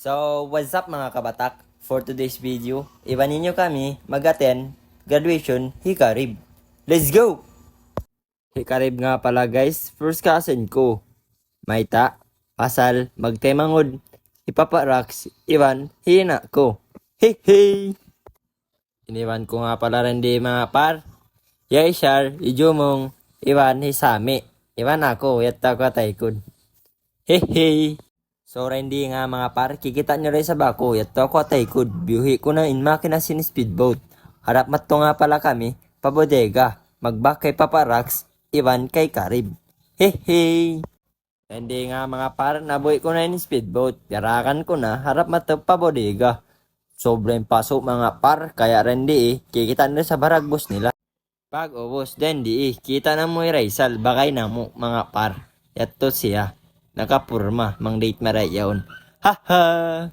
So, what's up mga kabatak? For today's video, iwanin nyo kami mag-attend graduation Hikarib. Let's go! Hikarib nga pala guys, first cousin ko. Maita, pasal, magtemangod, ipaparaks, iwan, hina ko. Hey hey! Iniwan ko nga pala rin di mga par. Yaishar, ijumong, iwan, hisami. Iwan ako, yatta ko taykod. Hey hey! So hindi nga mga par, kikita nyo rin sa bako, yato ko taykod, biyuhi ko na in makina sin speedboat. Harap mato nga pala kami, pabodega, magbak kay paparaks, iwan kay karib. Hehe! Hindi nga mga par, nabuhi ko na in speedboat, yarakan ko na, harap mato pabodega. Sobrang pasok mga par, kaya rendi kikita nyo sa baragbos nila. Pag ubos, dendi kita na mo Rizal, bagay na mo mga par, yato siya. Nakapurma, mang date maray yaon. Haha!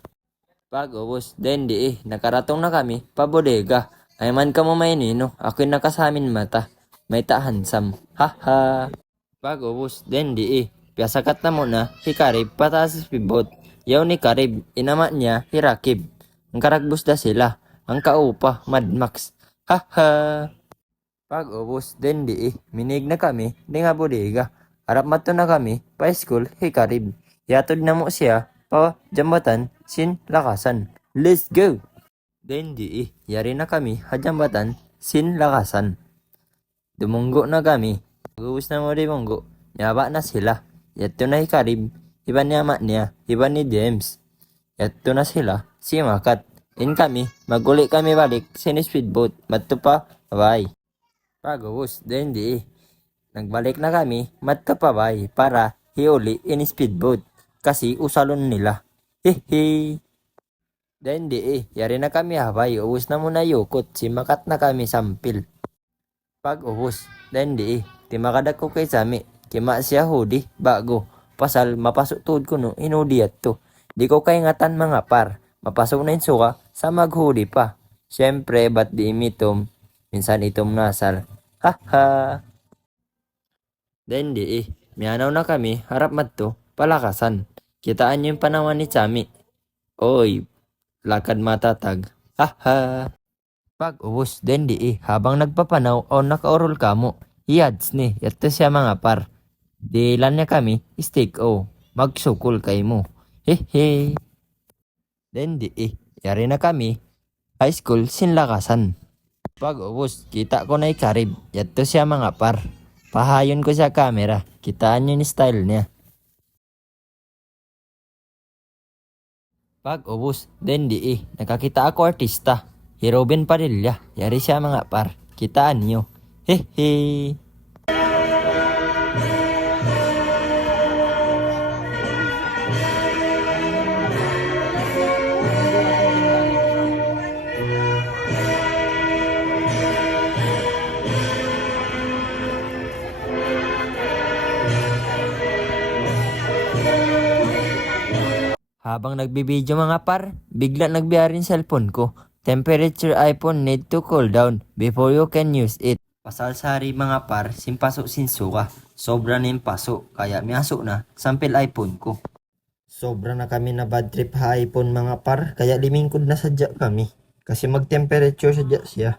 Pag ubos, dendi nakaratong na kami, pabodega. Ay man ka mo may nino, ako'y nakasamin mata. May tahansam. Haha! Pag ubos, dendi piyasakat na mo na, hikarib, pataas sa speedboat. Yaw ni karib, inama niya, hirakib. Ang karagbos da sila, ang kaupa, Mad Max. Haha! Pag ubos, dendi minig na kami, di nga bodega. Harap mato na kami, pa school, hikarib. Yatod na mo siya, pa jambatan, sin lakasan. Let's go! Dendi yari na kami, hajambatan, sin lakasan. Dumunggo na kami. Pag-ubos na mo di munggo, nyaba na sila. Yato na hikarib, iba niya mat niya, iba ni James. Yato na sila, si Makat. In kami, maguli kami balik, sin speedboat, mato pa, bye. Pag-ubos, dendi nagbalik na kami, matapabay para hiuli in speedboat kasi usalon nila. Hehe. Dendi yari na kami habay, ubus na muna yukot, si Makat na kami sampil. Pag ubus, dendi timakadak ko kay Sami, kima siya hudi, bago, pasal mapasok tuod ko no, inudi to. Di ko kay ngatan mga par, mapasok na insuka, sa maghudi pa. Siyempre, ba't di imitom, minsan itom nasal. Haha. Dendi miyanaw na kami, harap madto, palakasan. Kitaan nyo yung panawan ni Chami. Oy, lakad matatag. Haha. Pag ubos, dendi habang nagpapanaw o nakaorol ka mo, iads ni, yato siya mga par. Dilan niya kami, stick o, magsukol kay mo. Hehe. Dendi yari na kami, high school sinlakasan. Pag ubos, kita ko na ikarib, yato siya mga par. Pahayon ko sa camera, kitaan nyo ni style niya. Pag ubos, dendi nakakita ako artista. Si Robin Padilla, yari siya mga par, kitaan nyo. Hehe. Habang nagbibideo mga par, bigla nagbiyarin cellphone ko. Temperature iPhone need to cool down before you can use it. Pasalsari mga par, simpasok sinsuka. Sobra na yung paso, kaya miyasok na, sampil iPhone ko. Sobra na kami na bad trip ha iPhone mga par, kaya limingkod na sadya kami. Kasi mag-temperature sadya siya.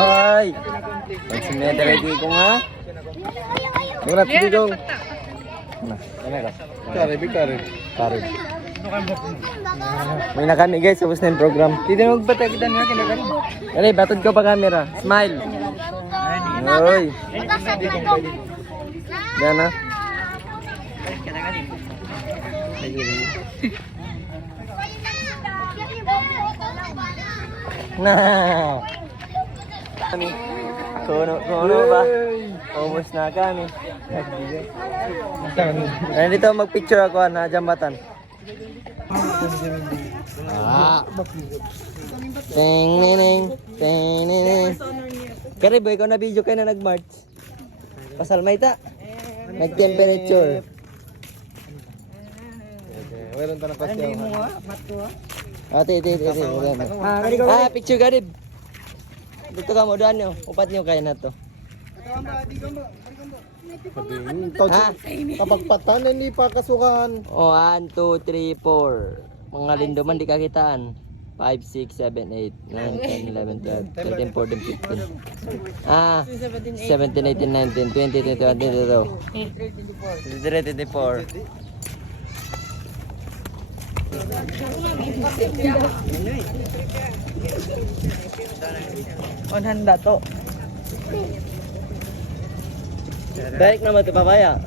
Hai, pagsimeda ready ko nga. Muna tigong. Nah, kamera. Karib. May na kami guys, tapos na yung program. Dito na magbata kita nga kinagano. Dali, batod ka pa camera. Smile. Oy. Yan na. Nah. Kami. Kuno ba? Ubus na kami. Dito magpicture ako na jambatan. Ting ning. Karib ikaw na video kayo na nag-march. Pasal may ta. Nag-temperature. Meron tanong question. Ate. Picture garib. Dito ka mo doon nyo. Upat nyo kaya na to. Kapagpatan ni pakasukan. 1, 2, 3, 4. Mga linduman di kakitaan. 5, 6, 7, 8, 9, 10, 11, 12, 13, 14, 15. 17, 18, 19, 20, 21, 22. 23, 24. Handa to. Balik naman ito papaya.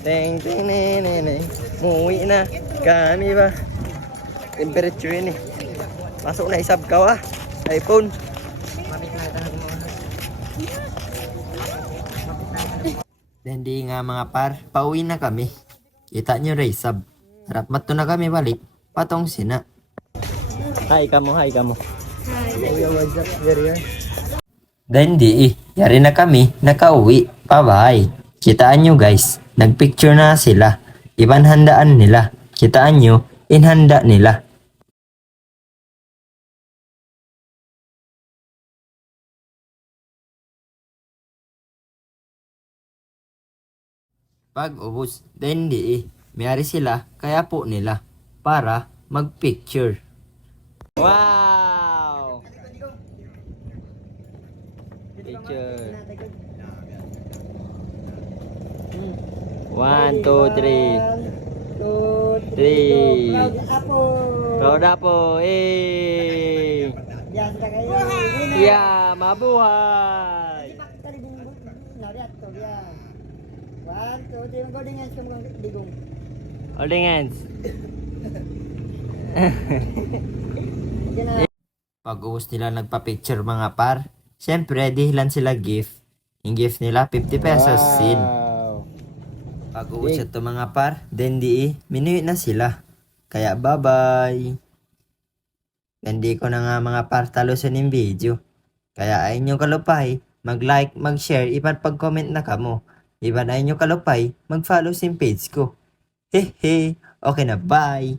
Ting ting ne. Muwi na. Kami ba? Temperature ini. Masuk na isab ka iPhone. Hindi nga mga par, pauwi na kami. Kita nyo ray sab. Harap mato na kami balik. Patong sina. Hi kamu. Dan di yari na kami, nakauwi, bye-bye. Kitaan nyo guys, nagpicture na sila. Iban handaan nila. Kitaan nyo, inhanda nila. Pag ubos, then di mayari sila, kaya po nila, para magpicture. Wow! Picture. 1, 2, 3. 3. Proud po. Eh. Ya, mabuhay. 1, 2, 3, golden hands kamu digong. Holding hands. Pag-uwas nila nagpa-picture mga par, syempre dihilan sila gift. Yung gift nila 50 pesos sin. Pag-uwas ito mga par, then di minuit na sila. Kaya bye-bye. Hindi ko na nga mga par talusin yung video. Kaya ay nyo kalupay, mag-like, mag-share, ipat pag-comment na kamo. Iban ay nyo kalupay, mag-follow sa page ko. Hehe, okay na, bye!